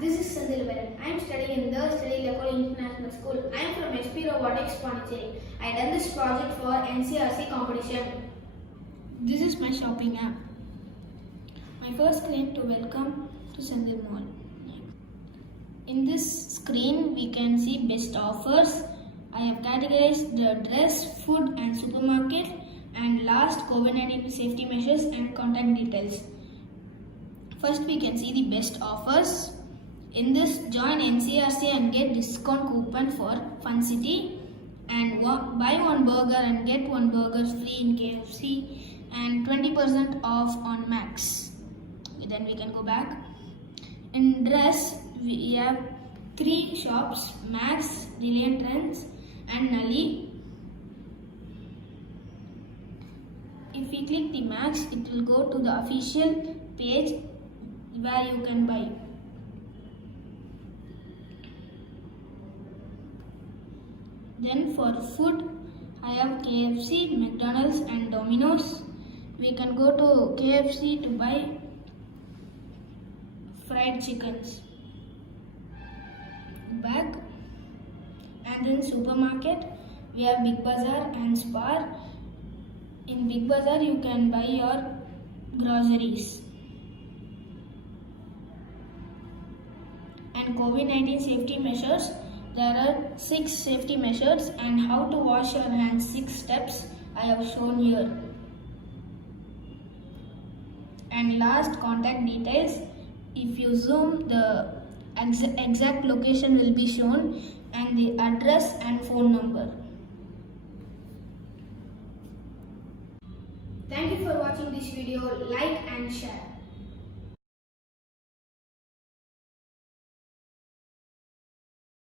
this is Senthil. I am studying in the Study Level International School. I am from SP Robotics, Puducherry. I done this project for NCRC competition. This is my shopping app. My first claim to welcome to Senthil Mall. In this screen, we can see best offers. I have categorized the dress, food and supermarket, and last COVID-19 safety measures and contact details. First, we can see the best offers. In this, join NCRC and get discount coupon for funcity, and buy one burger and get one burger free in KFC, and 20% off on Max. Then we can go back. In dress, we have 3 shops: Max, Reliant Trends and Nully. If we click the Max, it will go to the official page where you can buy. Then for food, I have KFC, McDonald's and Domino's. We can go to KFC to buy fried chickens. Back. And then supermarket, we have Big Bazaar and Spar. In Big Bazaar, you can buy your groceries. And COVID-19 safety measures, there are 6 safety measures, and how to wash your hands 6 steps I have shown here. And last, contact details. If you zoom, the exact location will be shown and the address and phone number. Thank you for watching this video. Like and share.